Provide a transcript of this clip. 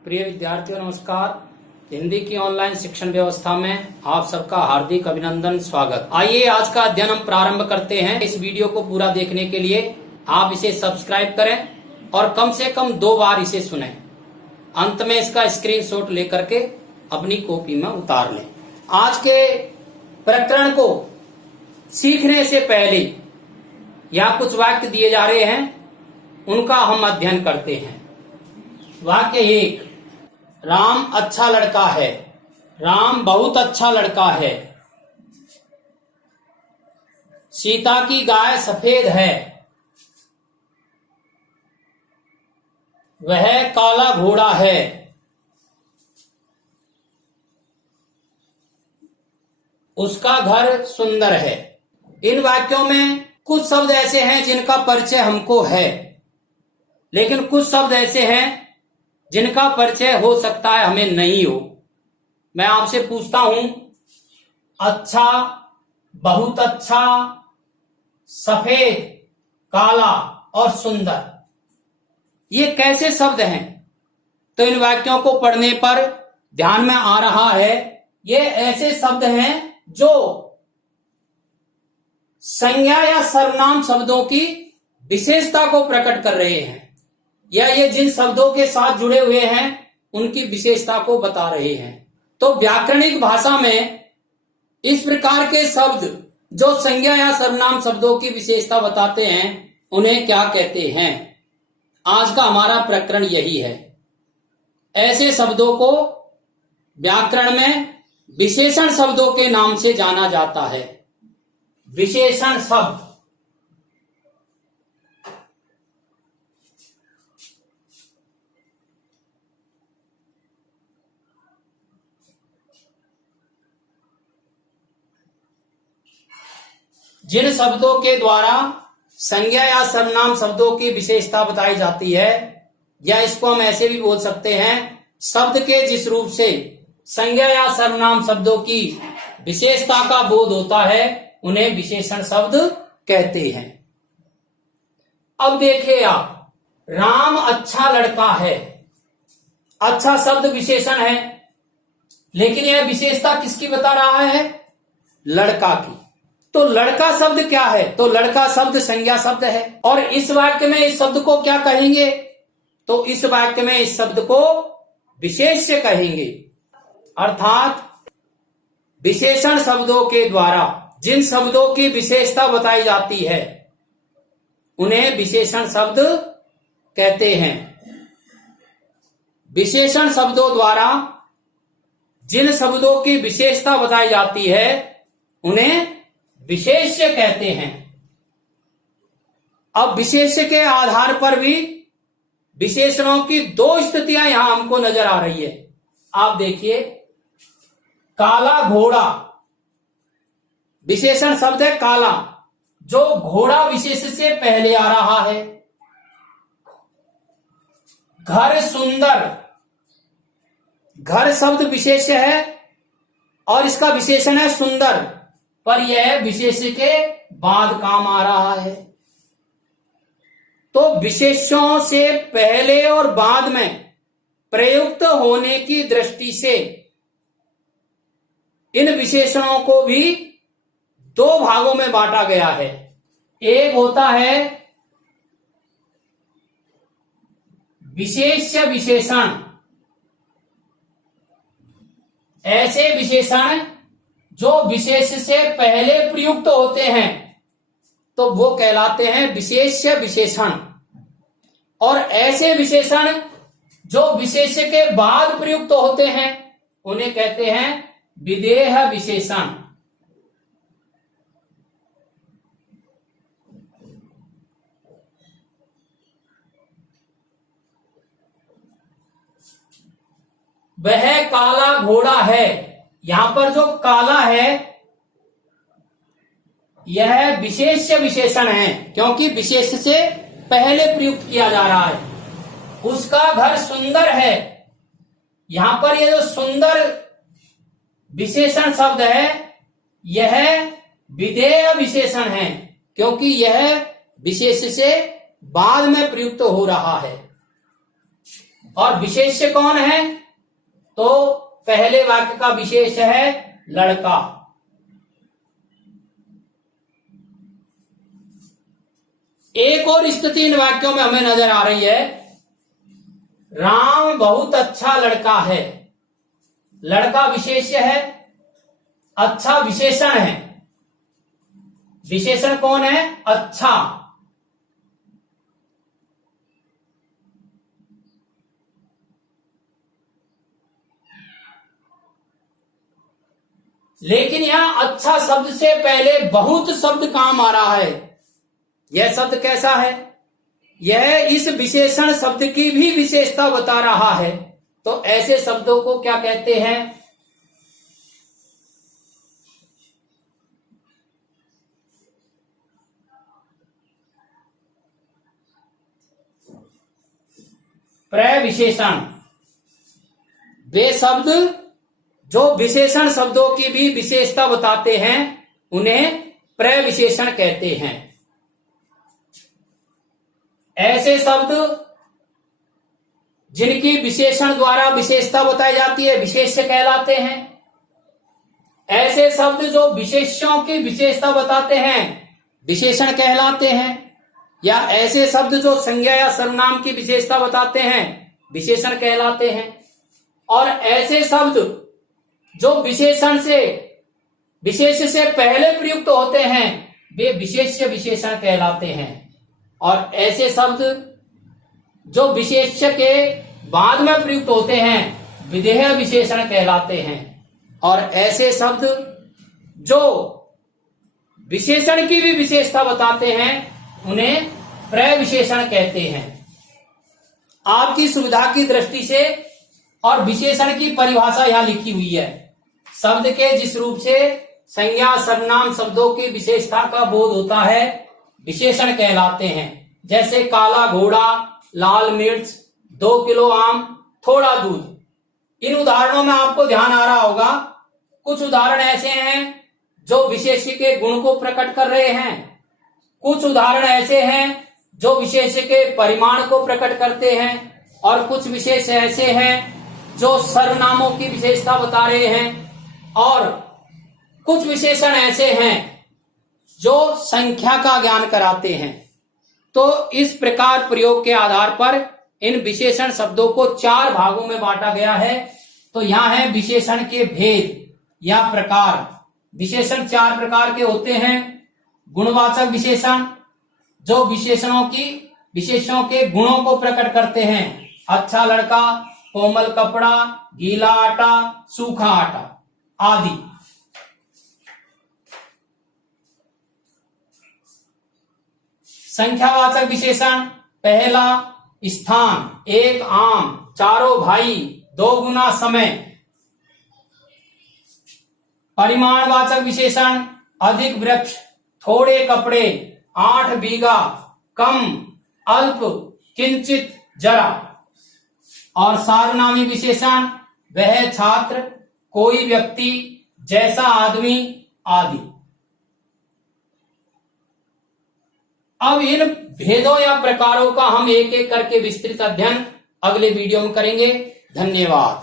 प्रिय विद्यार्थियों नमस्कार। हिंदी की ऑनलाइन शिक्षण व्यवस्था में आप सबका हार्दिक अभिनंदन, स्वागत। आइए आज का अध्ययन हम प्रारंभ करते हैं। इस वीडियो को पूरा देखने के लिए आप इसे सब्सक्राइब करें और कम से कम 2 बार इसे सुनें। अंत में इसका स्क्रीनशॉट लेकर के अपनी कॉपी में उतार लें। आज के प्रकरण को सीखने से पहले यहाँ कुछ वाक्य दिए जा रहे हैं, उनका हम अध्ययन करते हैं। वाक्य 1, राम अच्छा लड़का है। राम बहुत अच्छा लड़का है। सीता की गाय सफेद है। वह काला घोड़ा है। उसका घर सुंदर है। इन वाक्यों में कुछ शब्द ऐसे हैं जिनका परिचय हमको है, लेकिन कुछ शब्द ऐसे हैं जिनका परिचय हो सकता है हमें नहीं हो। मैं आपसे पूछता हूं, अच्छा, बहुत अच्छा, सफेद, काला और सुंदर, ये कैसे शब्द हैं? तो इन वाक्यों को पढ़ने पर ध्यान में आ रहा है, ये ऐसे शब्द हैं जो संज्ञा या सर्वनाम शब्दों की विशेषता को प्रकट कर रहे हैं, या ये जिन शब्दों के साथ जुड़े हुए हैं उनकी विशेषता को बता रहे हैं। तो व्याकरणिक भाषा में इस प्रकार के शब्द जो संज्ञा या सर्वनाम शब्दों की विशेषता बताते हैं उन्हें क्या कहते हैं? आज का हमारा प्रकरण यही है। ऐसे शब्दों को व्याकरण में विशेषण शब्दों के नाम से जाना जाता है। विशेषण शब्द जिन शब्दों के द्वारा संज्ञा या सर्वनाम शब्दों की विशेषता बताई जाती है, या इसको हम ऐसे भी बोल सकते हैं, शब्द के जिस रूप से संज्ञा या सर्वनाम शब्दों की विशेषता का बोध होता है उन्हें विशेषण शब्द कहते हैं। अब देखिए आप, राम अच्छा लड़का है। अच्छा शब्द विशेषण है, लेकिन यह विशेषता किसकी बता रहा है? लड़का की। तो लड़का शब्द क्या है? तो लड़का शब्द संज्ञा शब्द है। और इस वाक्य में इस शब्द को क्या कहेंगे? तो इस वाक्य में इस शब्द को विशेष्य कहेंगे। अर्थात विशेषण शब्दों के द्वारा जिन शब्दों की विशेषता बताई जाती है उन्हें विशेषण शब्द कहते हैं। विशेषण शब्दों द्वारा जिन शब्दों की विशेषता बताई जाती है उन्हें विशेष्य कहते हैं। अब विशेष्य के आधार पर भी विशेषणों की 2 स्थितियां यहां हमको नजर आ रही है। आप देखिए, काला घोड़ा विशेषण शब्द है, काला, जो घोड़ा विशेष से पहले आ रहा है। घर सुंदर, घर शब्द विशेष्य है और इसका विशेषण है सुंदर, पर यह विशेष के बाद काम आ रहा है। तो विशेषों से पहले और बाद में प्रयुक्त होने की दृष्टि से इन विशेषणों को भी 2 भागों में बांटा गया है। एक होता है विशेष्य विशेषण। ऐसे विशेषण जो विशेष से पहले प्रयुक्त होते हैं तो वो कहलाते हैं विशेष्य विशेषण, और ऐसे विशेषण जो विशेष के बाद प्रयुक्त होते हैं उन्हें कहते हैं विधेय विशेषण। वह काला घोड़ा है। यहां पर जो काला है यह विशेष्य विशेषण है, क्योंकि विशेष से पहले प्रयुक्त किया जा रहा है। उसका घर सुंदर है। यहां पर यह जो सुंदर विशेषण शब्द है यह विधेय विशेषण है, क्योंकि यह विशेष से बाद में प्रयुक्त हो रहा है। और विशेष्य कौन है? तो पहले वाक्य का विशेष है लड़का। एक और स्थिति इन वाक्यों में हमें नजर आ रही है, राम बहुत अच्छा लड़का है। लड़का विशेष्य है, अच्छा विशेषण है। विशेषण कौन है? अच्छा। लेकिन यहां अच्छा शब्द से पहले बहुत शब्द काम आ रहा है। यह शब्द कैसा है? यह इस विशेषण शब्द की भी विशेषता बता रहा है। तो ऐसे शब्दों को क्या कहते हैं? प्रविशेषण। वे शब्द जो विशेषण शब्दों की भी विशेषता बताते हैं उन्हें प्रविशेषण कहते हैं। ऐसे शब्द जिनकी विशेषण द्वारा विशेषता बताई जाती है विशेष्य कहलाते हैं। ऐसे शब्द जो विशेष्यों की विशेषता बताते हैं विशेषण कहलाते हैं। या ऐसे शब्द जो संज्ञा या सर्वनाम की विशेषता बताते हैं विशेषण कहलाते हैं। और ऐसे शब्द जो विशेषण से विशेष से पहले प्रयुक्त होते हैं वे विशेष्य विशेषण कहलाते हैं। और ऐसे शब्द जो विशेष्य के बाद में प्रयुक्त होते हैं विधेय विशेषण कहलाते हैं। और ऐसे शब्द जो विशेषण की भी विशेषता बताते हैं उन्हें प्रविशेषण कहते हैं। आपकी सुविधा की दृष्टि से और विशेषण की परिभाषा यहां लिखी हुई है। शब्द के जिस रूप से संज्ञा सर्वनाम शब्दों की विशेषता का बोध होता है विशेषण कहलाते हैं। जैसे काला घोड़ा, लाल मिर्च, 2 किलो आम, थोड़ा दूध। इन उदाहरणों में आपको ध्यान आ रहा होगा कुछ उदाहरण ऐसे हैं जो विशेष्य के गुण को प्रकट कर रहे हैं। कुछ उदाहरण ऐसे हैं जो विशेष्य के परिमाण को प्रकट करते हैं। और कुछ विशेष ऐसे हैं जो सर्वनामों की विशेषता बता रहे हैं। और कुछ विशेषण ऐसे हैं जो संख्या का ज्ञान कराते हैं। तो इस प्रकार प्रयोग के आधार पर इन विशेषण शब्दों को 4 भागों में बांटा गया है। तो यहां है विशेषण के भेद या प्रकार। विशेषण 4 प्रकार के होते हैं। गुणवाचक विशेषण जो विशेषणों के गुणों को प्रकट करते हैं। अच्छा लड़का, कोमल कपड़ा, गीला आटा, सूखा आटा आदि। संख्यावाचक विशेषण पहला स्थान, 1 आम, चारों भाई, 2 गुना समय। परिमाणवाचक विशेषण अधिक वृक्ष, थोड़े कपड़े, 8 बीघा, कम, अल्प, किंचित, जरा। और सार्वनामी विशेषण वह छात्र, कोई व्यक्ति, जैसा आदमी आदि। अब इन भेदों या प्रकारों का हम एक एक करके विस्तृत अध्ययन अगले वीडियो में करेंगे। धन्यवाद।